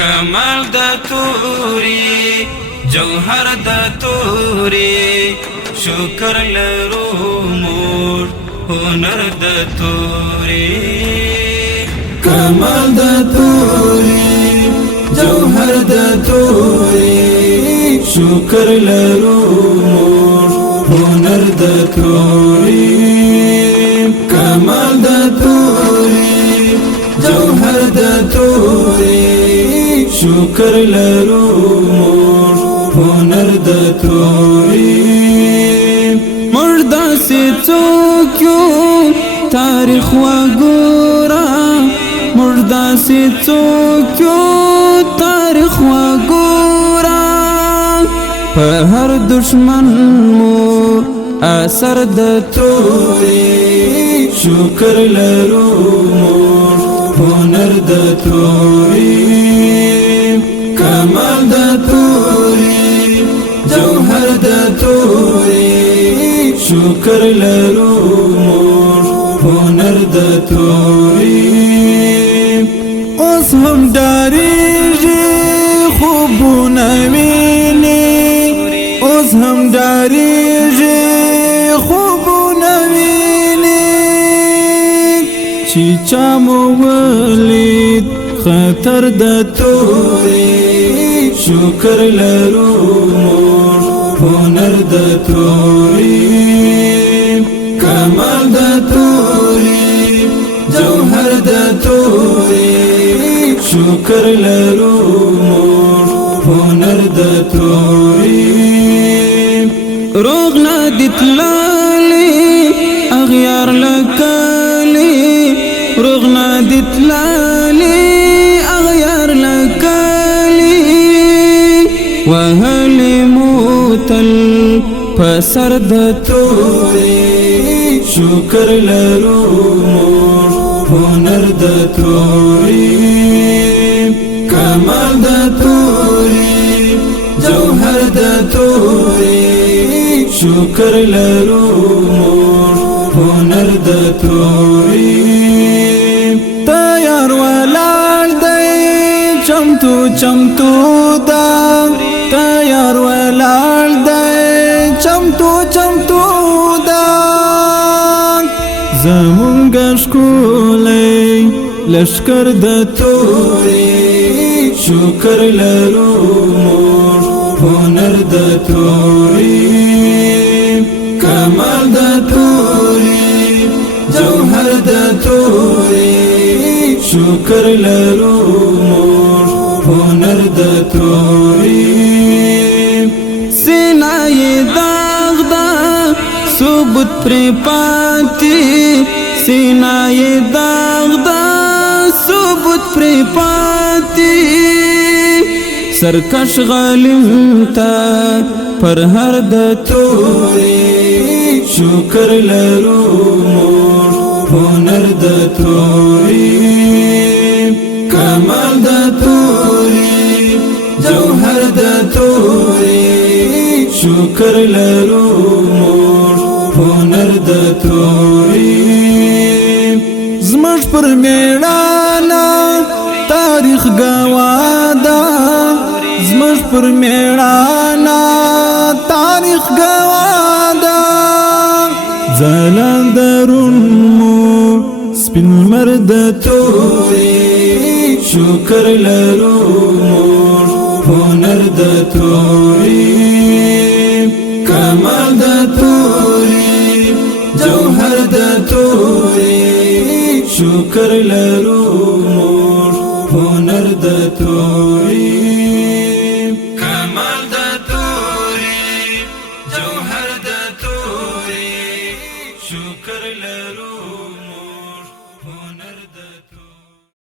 کمال د توري جوهر د توري شکر لرو مور هنر د توري کمال د توري جوهر د توري شکر لرو مور هنر د توري کمال د توري جوهر د توري شکر لرو مور هنر د توري مردا سے څوک تاریخ وګورا مردا سے څوک تاریخ وګورا په هر دشمن مو اثر د توري شکر لرو مور هنر د توري کمال د توري جوهر د توري شکر لرو مور هنر د توري اوس هم ډاریږي خوبونه ویني اوس هم ډاریږي خوبونه ویني چې چا مو ولید خطر د توري شکر لرو مور هنر د توري کمال د توري جوهر د توري شکر لرو مور هنر د توري روغ نادت لالي اغيار لكالي روغ نادت لالي اغيار لكالي وهل موتل پسر د توري شکر لرو مور هنر د توري کمال د توري جوهر د توري شکر لرو مور هنر د توري تیار ولال دی چمتو چمتو دا تیار ولال دی چمتو چمتو دا زمونږ ښکلی لشکر د توري شکر لرو مور هنر د توري کمال د توري جوهر د توري شکر لرو مور هنر د توري سینای داغ دا ثبوت پر پاتی سینای داغ دا ثبوت پر پاتی سرکش غالم تا پر هر د توري شکر لرو مور هنر د توري کمال د توري جوهر د توري شکر لرو مور هنر د توري زمش پر میړانا تاریخ گوادا زمش پر میړانا تاریخ گوادا زلال درون مو سپین مرد توري شکر لرو مور هنر د توري کمال د توري جوهر د توري شکر لرو مور هنر د توري کمال د توري جوهر د توري شکر لرو